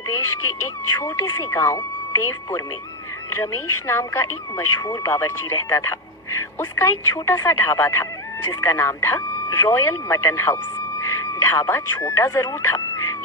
प्रदेश के एक छोटे से गांव देवपुर में रमेश नाम का एक मशहूर बावर्ची रहता था। उसका एक छोटा सा ढाबा था जिसका नाम था रॉयल मटन हाउस। ढाबा छोटा जरूर था,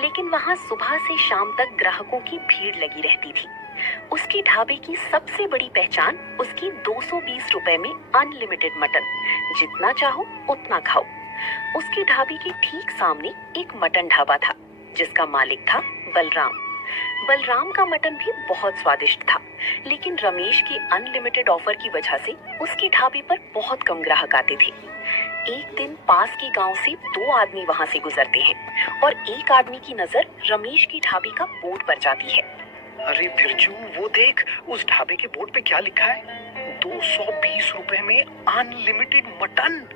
लेकिन वहां सुबह से शाम तक ग्राहकों की भीड़ लगी रहती थी। उसकी ढाबे की सबसे बड़ी पहचान उसकी 220 रुपए में अनलिमिटेड मटन, जितना चाहो उतना खाओ। उसकी ढाबे के ठीक सामने एक मटन ढाबा था जिसका मालिक था बलराम। बलराम का मटन भी बहुत स्वादिष्ट था, लेकिन रमेश की अनलिमिटेड ऑफर की वजह से उसके ढाबे पर बहुत कम ग्राहक आते थे। एक दिन पास के गांव से दो आदमी वहां से गुजरते हैं और एक आदमी की नजर रमेश की ढाबे का बोर्ड पर जाती है। अरे बिरजू, वो देख, उस ढाबे के बोर्ड पे क्या लिखा है? 220 रुपए में अनलिमिटेड मटन।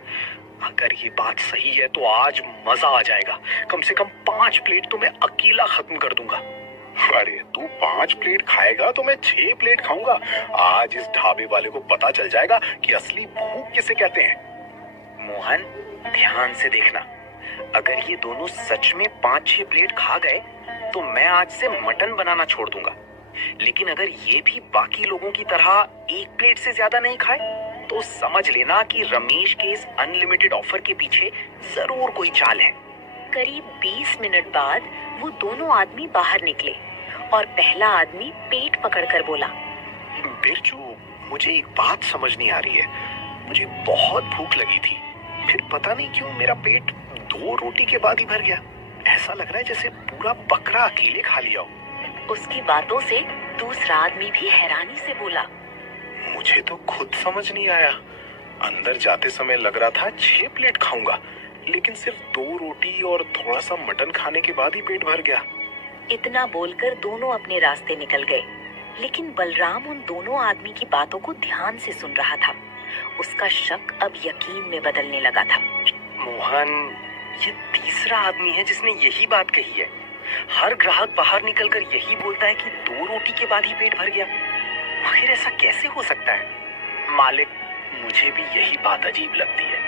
अगर ये बात सही है तो आज मजा आ जाएगा। कम से कम 5 प्लेट तो मैं अकेला खत्म कर दूंगा। अरे तू 5 प्लेट खाएगा तो मैं 6 प्लेट खाऊंगा। आज इस ढाबे वाले को पता चल जाएगा कि असली भूख किसे कहते हैं। मोहन, ध्यान से देखना। अगर ये दोनों सच में 5-6 प्लेट खा गए तो मैं आज से मटन बनाना छोड़ दूंगा। लेकिन अगर ये भी बाकी लोगों की तरह एक प्लेट से ज्यादा नहीं खाए तो समझ लेना कि रमेश के इस अनलिमिटेड ऑफर के पीछे जरूर कोई चाल है। करीब 20 मिनट बाद वो दोनों आदमी बाहर निकले और पहला आदमी पेट पकड़कर बोला, बिरजू, मुझे एक बात समझ नहीं आ रही है। मुझे बहुत भूख लगी थी, फिर पता नहीं क्यों मेरा पेट 2 रोटी के बाद ही भर गया। ऐसा लग रहा है जैसे पूरा बकरा अकेले खा लिया हो। उसकी बातों से दूसरा आदमी भी हैरानी से बोला, मुझे तो खुद समझ नहीं आया। अंदर जाते समय लग रहा था 6 प्लेट खाऊंगा, लेकिन सिर्फ 2 रोटी और थोड़ा सा मटन खाने के बाद ही पेट भर गया। इतना बोलकर दोनों अपने रास्ते निकल गए, लेकिन बलराम उन दोनों आदमी की बातों को ध्यान से सुन रहा था। उसका शक अब यकीन में बदलने लगा था। मोहन, ये तीसरा आदमी है जिसने यही बात कही है। हर ग्राहक बाहर निकलकर यही बोलता है कि 2 रोटी के बाद ही पेट भर गया। आखिर ऐसा कैसे हो सकता है? मालिक, मुझे भी यही बात अजीब लगती है।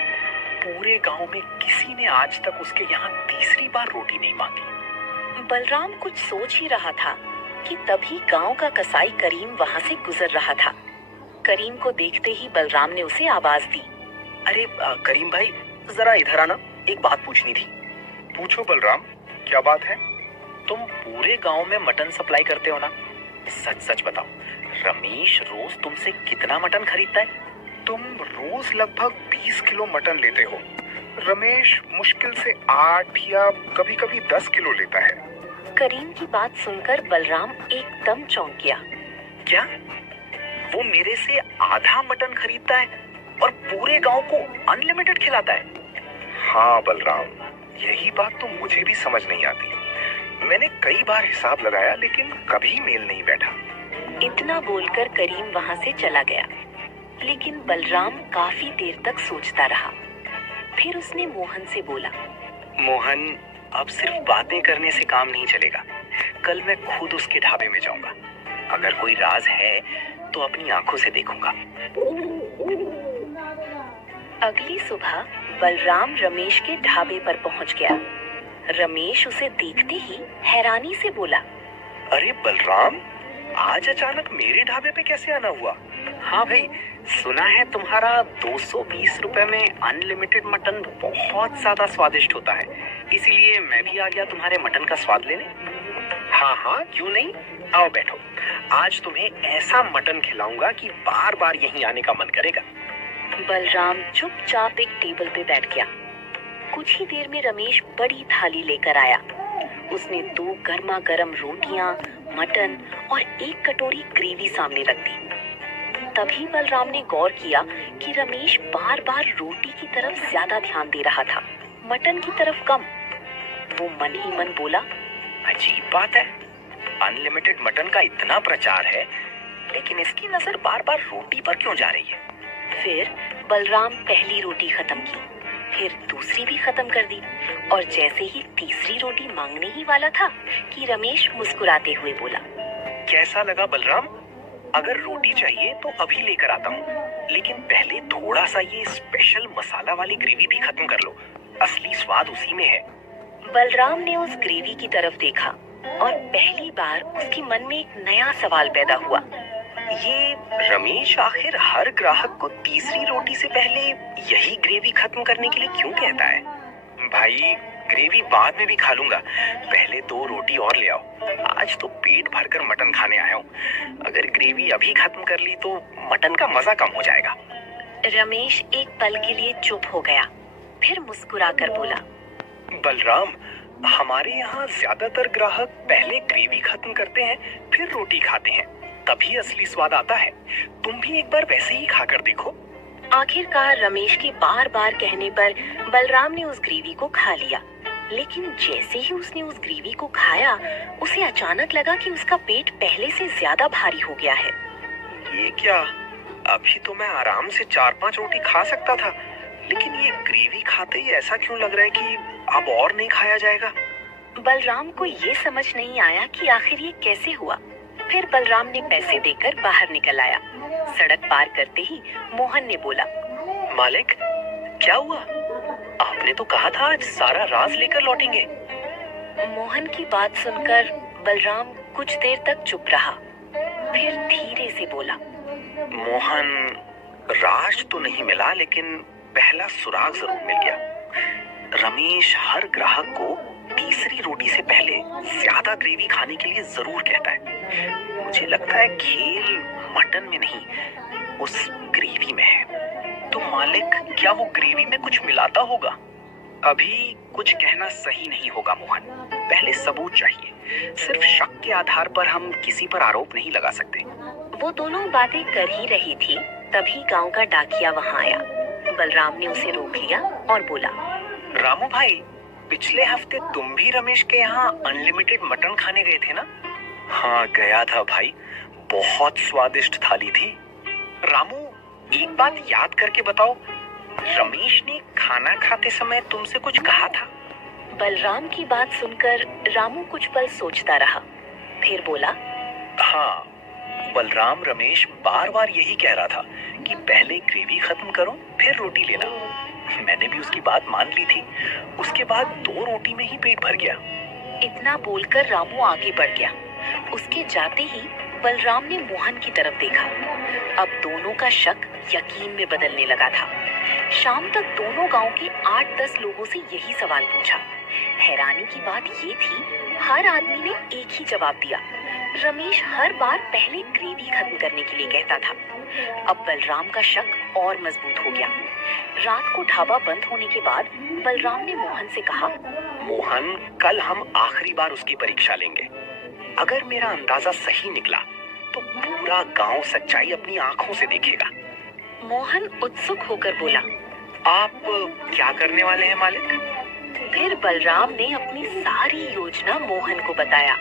पूरे गांव में किसी ने आज तक उसके यहाँ तीसरी बार रोटी नहीं मांगी। बलराम कुछ सोच ही रहा था कि तभी गांव का कसाई करीम वहां से गुजर रहा था। करीम को देखते ही बलराम ने उसे आवाज दी, अरे करीम भाई, जरा इधर आना, एक बात पूछनी थी। पूछो बलराम, क्या बात है? तुम पूरे गांव में मटन सप्लाई करते हो ना? सच सच बताओ, रमेश रोज तुमसे कितना मटन खरीदता है? तुम रोज लगभग 20 किलो मटन लेते हो। रमेश मुश्किल से 8 या कभी कभी 10 किलो लेता है। करीम की बात सुनकर बलराम एकदम चौंक गया। क्या वो मेरे से आधा मटन खरीदता है और पूरे गांव को अनलिमिटेड खिलाता है? हाँ बलराम, यही बात तो मुझे भी समझ नहीं आती। मैंने कई बार हिसाब लगाया, लेकिन कभी मेल नहीं बैठा। इतना बोलकर करीम वहां से चला गया, लेकिन बलराम काफी देर तक सोचता रहा। फिर उसने मोहन से बोला, मोहन, अब सिर्फ बातें करने से काम नहीं चलेगा। कल मैं खुद उसके ढाबे में जाऊंगा। अगर कोई राज है तो अपनी आंखों से देखूंगा। अगली सुबह बलराम रमेश के ढाबे पर पहुंच गया। रमेश उसे देखते ही हैरानी से बोला, अरे बलराम, आज अचानक मेरे ढाबे पे कैसे आना हुआ? हाँ भाई, सुना है तुम्हारा 220 रुपए में अनलिमिटेड मटन बहुत ज्यादा स्वादिष्ट होता है, इसीलिए मैं भी आ गया तुम्हारे मटन का स्वाद लेने। हाँ हाँ, क्यों नहीं, आओ बैठो। आज तुम्हें ऐसा मटन खिलाऊंगा कि बार बार यहीं आने का मन करेगा। बलराम चुपचाप एक टेबल पे बैठ गया। कुछ ही देर में रमेश बड़ी थाली लेकर आया। उसने 2 गर्मा गर्म रोटियां, मटन और 1 कटोरी ग्रेवी सामने रख दी। तभी बलराम ने गौर किया कि रमेश बार बार रोटी की तरफ ज्यादा ध्यान दे रहा था, मटन की तरफ कम। वो मन ही मन बोला, अजीब बात है, अनलिमिटेड मटन का इतना प्रचार है, लेकिन इसकी नजर बार बार रोटी पर क्यों जा रही है? फिर बलराम पहली रोटी खत्म की, फिर दूसरी भी खत्म कर दी, और जैसे ही तीसरी रोटी मांगने ही वाला था कि रमेश मुस्कुराते हुए बोला, कैसा लगा बलराम? अगर रोटी चाहिए तो अभी लेकर आता हूँ, लेकिन पहले थोड़ा सा ये स्पेशल मसाला वाली ग्रेवी भी खत्म कर लो। असली स्वाद उसी में है। बलराम ने उस ग्रेवी की तरफ देखा और पहली बार उसके मन में एक नया सवाल पैदा हुआ। ये रमेश आखिर हर ग्राहक को तीसरी रोटी से पहले यही ग्रेवी खत्म करने के लिए क्यों कहता है? भाई, ग्रेवी बाद में भी खा लूंगा, पहले 2 रोटी और ले आओ। आज तो पेट भरकर मटन खाने आया हूँ। अगर ग्रेवी अभी खत्म कर ली तो मटन का मजा कम हो जाएगा। रमेश एक पल के लिए चुप हो गया, फिर मुस्कुराकर बोला, बलराम, हमारे यहाँ ज्यादातर ग्राहक पहले ग्रेवी खत्म करते हैं, फिर रोटी खाते हैं, तभी असली स्वाद आता है। तुम भी एक बार वैसे ही खाकर देखो। आखिरकार रमेश के बार बार कहने पर बलराम ने उस ग्रेवी को खा लिया। लेकिन जैसे ही उसने उस ग्रेवी को खाया, उसे अचानक लगा कि उसका पेट पहले से ज्यादा भारी हो गया है। ये क्या? अभी तो मैं आराम से 4-5 रोटी खा सकता था, लेकिन ये ग्रेवी खाते ही ऐसा क्यों लग रहा है कि अब और नहीं खाया जाएगा? बलराम को ये समझ नहीं आया कि आखिर ये कैसे हुआ। फिर बलराम ने पैसे देकर बाहर निकल आया। सड़क पार करते ही मोहन ने बोला, मालिक, क्या हुआ? आपने तो कहा था आज सारा राज लेकर लौटेंगे। मोहन की बात सुनकर बलराम कुछ देर तक चुप रहा, फिर धीरे से बोला, मोहन, राज तो नहीं मिला, लेकिन पहला सुराग जरूर मिल गया। रमेश हर ग्राहक को तीसरी रोटी से पहले ज्यादा ग्रेवी खाने के लिए जरूर कहता है। मुझे लगता है खेल मटन में नहीं, उस ग्रेवी में है। तो मालिक, क्या वो ग्रेवी में कुछ मिलाता होगा? अभी कुछ कहना सही नहीं होगा मोहन, पहले सबूत चाहिए। सिर्फ शक के आधार पर हम किसी पर आरोप नहीं लगा सकते। वो दोनों बातें कर ही रही थी, तभी गांव का डाकिया वहां आया। बलराम ने उसे रोक लिया और बोला, रामू भाई, पिछले हफ्ते तुम भी रमेश के यहाँ अनलिमिटेड मटन खाने गए थे ना? हाँ, गया था भाई, बहुत स्वादिष्ट थाली थी। रामू, एक बात याद करके बताओ, रमेश ने खाना खाते समय तुमसे कुछ कहा था? बलराम की बात सुनकर रामू कुछ पल सोचता रहा, फिर बोला, हाँ, बलराम रमेश बार बार यही कह रहा था कि पहले ग्रेवी खत्म करो, फिर रोटी लेना। मैंने भी उसकी बात मान ली थी। उसके बाद 2 रोटी में ही पेट भर गया। इतना बोलकर रामू आगे बढ़ गया। उसके जाते ही बलराम ने मोहन की तरफ देखा। अब दोनों का शक यकीन में बदलने लगा था। शाम तक दोनों गांव के 8-10 लोगों से यही सवाल पूछा। हैरानी की बात ये थी, हर आदमी ने एक ही जवाब दिया। रमेश हर बार पहले ग्रेवी खत्म करने के लिए कहता था। अब बलराम का शक और मजबूत हो गया। रात को ढाबा बंद होने के बाद बलराम ने मोहन से कहा, मोहन, कल हम आखिरी बार उसकी परीक्षा लेंगे। अगर मेरा अंदाजा सही निकला तो पूरा गांव सच्चाई अपनी आंखों से देखेगा। मोहन उत्सुक होकर बोला, आप क्या करने वाले हैं मालिक? फिर बलराम ने अपनी सारी योजना मोहन को बताया।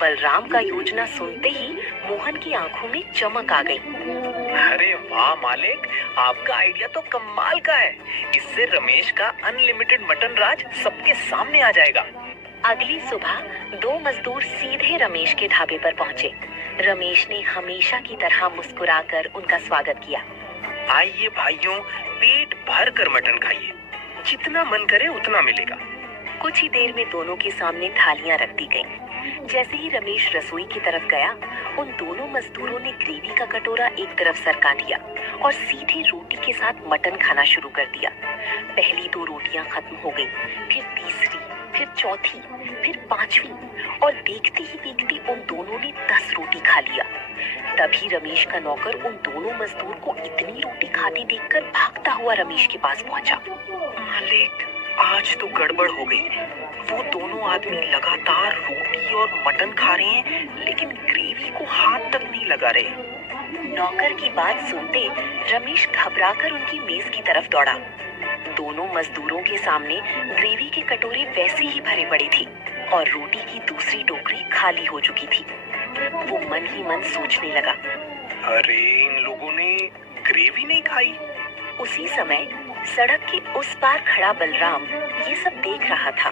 बलराम का योजना सुनते ही मोहन की आंखों में चमक आ गई। अरे वाह मालिक, आपका आइडिया तो कमाल का है। इससे रमेश का अनलिमिटेड मटन राज सबके सामने आ जाएगा। अगली सुबह 2 मजदूर सीधे रमेश के ढाबे पर पहुंचे। रमेश ने हमेशा की तरह मुस्कुराकर उनका स्वागत किया। आइए भाइयों, पेट भर कर मटन खाइए, जितना मन करे उतना मिलेगा। कुछ ही देर में दोनों के सामने थालियां रख दी गईं। जैसे ही रमेश रसोई की तरफ गया, उन दोनों मजदूरों ने ग्रेवी का कटोरा एक तरफ सरका दिया और सीधे रोटी के साथ मटन खाना शुरू कर दिया। पहली 2 रोटियां खत्म हो गई, फिर तीसरी, फिर चौथी, फिर 5वीं, और देखते ही देखते उन दोनों ने 10 रोटी खा लिया। तभी रमेश का नौकर उन दोनों मजदूर को इतनी रोटी खाते देखकर भागता हुआ रमेश के पास पहुंचा। मालिक, आज तो गड़बड़ हो गई। वो दोनों आदमी लगातार रोटी और मटन खा रहे हैं, लेकिन ग्रेवी को हाथ तक नहीं लगा रहे। नौकर की बात सुनते रमेश घबराकर उनकी मेज की तरफ दौड़ा। दोनों मजदूरों के सामने ग्रेवी के कटोरे वैसे ही भरे पड़े थे और रोटी की दूसरी टोकरी खाली हो चुकी थी। वो मन ही मन सोचने लगा, अरे इन लोगों ने ग्रेवी नहीं खाई। उसी समय सड़क के उस पार खड़ा बलराम ये सब देख रहा था।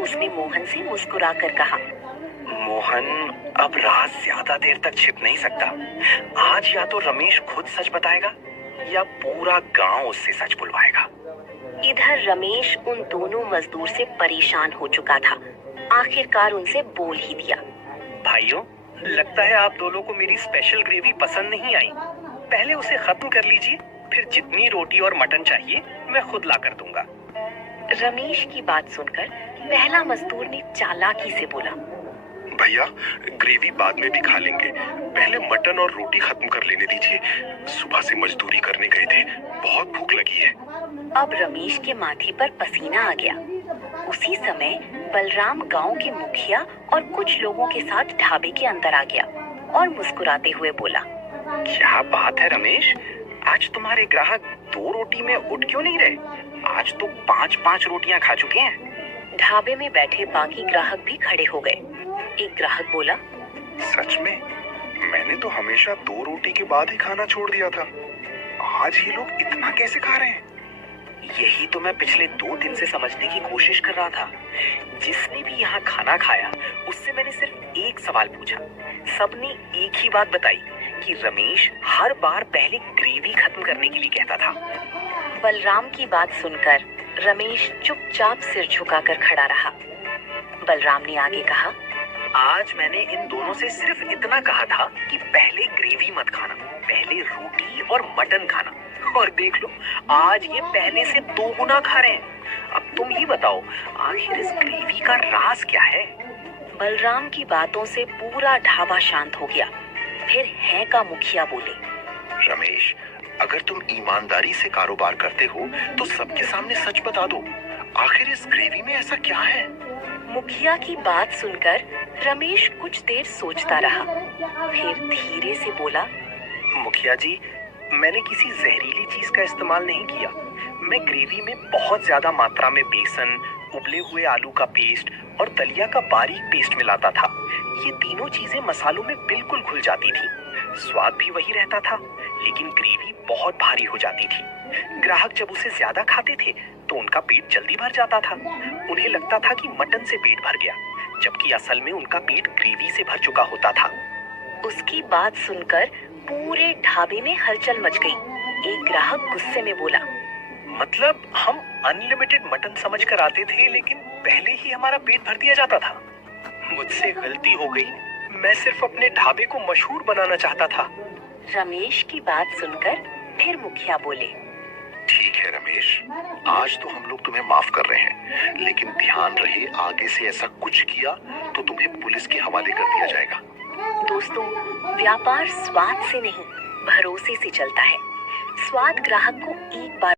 उसने मोहन से मुस्कुराकर कहा, मोहन, अब राज ज्यादा देर तक छिप नहीं सकता। आज या तो रमेश खुद सच बताएगा या पूरा गांव उससे सच बुलवाएगा। इधर रमेश उन दोनों मजदूर से परेशान हो चुका था। आखिरकार उनसे बोल ही दिया। भाइयों, लगता है आप दोनों को मेरी स्पेशल ग्रेवी पसंद नहीं आई। पहले उसे खत्म कर लीजिए, फिर जितनी रोटी और मटन चाहिए मैं खुद ला कर दूंगा। रमेश की बात सुनकर पहला मजदूर ने चालाकी से बोला, भैया ग्रेवी बाद में भी खा लेंगे, पहले मटन और रोटी खत्म कर लेने दीजिए। सुबह से मजदूरी करने गए थे, बहुत भूख लगी है। अब रमेश के माथे पर पसीना आ गया। उसी समय बलराम गांव के मुखिया और कुछ लोगों के साथ ढाबे के अंदर आ गया और मुस्कुराते हुए बोला, क्या बात है रमेश, आज तुम्हारे ग्राहक 2 रोटी में उठ क्यों नहीं रहे? आज तो 5-5 रोटियां खा चुके हैं। ढाबे में बैठे बाकी ग्राहक भी खड़े हो गए। एक ग्राहक बोला, सच में? मैंने तो हमेशा 2 रोटी के बाद ही खाना छोड़ दिया था। आज ये लोग इतना कैसे खा रहे हैं? यही तो मैं पिछले 2 दिन से समझने की कोशिश कर रहा था। जिसने भी यहाँ खाना खाया उससे मैंने सिर्फ एक सवाल पूछा। सबने एक ही बात बताई कि रमेश हर बार पहले ग्रेवी खत्म करने के लिए कहता था। बलराम की बात सुनकर रमेश चुपचाप सिर झुकाकर खड़ा रहा। बलराम ने आगे कहा, आज मैंने इन दोनों से सिर्फ इतना कहा था कि पहले ग्रेवी मत खाना, पहले रोटी और मटन खाना, और देख लो आज ये पहले से 2 गुना खा रहे हैं। अब तुम ही बताओ, आखिर इस ग्रेवी का राज क्या है? बलराम की बातों से पूरा ढाबा शांत हो गया। फिर हैं का मुखिया बोले, रमेश अगर तुम ईमानदारी से कारोबार करते हो तो सबके सामने सच बता दो, आखिर इस ग्रेवी में ऐसा क्या है? मुखिया की बात सुनकर रमेश कुछ देर सोचता रहा, फिर धीरे से बोला, मुखिया जी, मैंने किसी जहरीली चीज का इस्तेमाल नहीं किया। मैं ग्रेवी में बहुत ज्यादा मात्रा में बेसन, उबले हुए आलू का पेस्ट और दलिया का बारीक पेस्ट मिलाता था। ये तीनों चीजें मसालों में बिल्कुल घुल जाती थी। स्वाद भी वही रहता था, लेकिन ग्रेवी बहुत भारी हो जाती थी। ग्राहक जब उसे ज्यादा खाते थे तो उनका पेट जल्दी भर जाता था। उन्हें लगता था कि मटन से पेट भर गया, जबकि असल में उनका पेट ग्रेवी से भर चुका होता था। उसकी बात सुनकर पूरे ढाबे में हलचल मच गई। एक ग्राहक गुस्से में बोला, मतलब हम अनलिमिटेड मटन समझकर आते थे, लेकिन पहले ही हमारा पेट भर दिया जाता था। मुझसे गलती हो गई, मैं सिर्फ अपने ढाबे को मशहूर बनाना चाहता था। रमेश की बात सुनकर फिर मुखिया बोले, ठीक है रमेश, आज तो हम लोग तुम्हें माफ कर रहे हैं, लेकिन ध्यान रहे आगे से ऐसा कुछ किया तो तुम्हें पुलिस के हवाले कर दिया जाएगा। दोस्तों, व्यापार स्वाद से नहीं भरोसे से चलता है। स्वाद ग्राहक को एक बार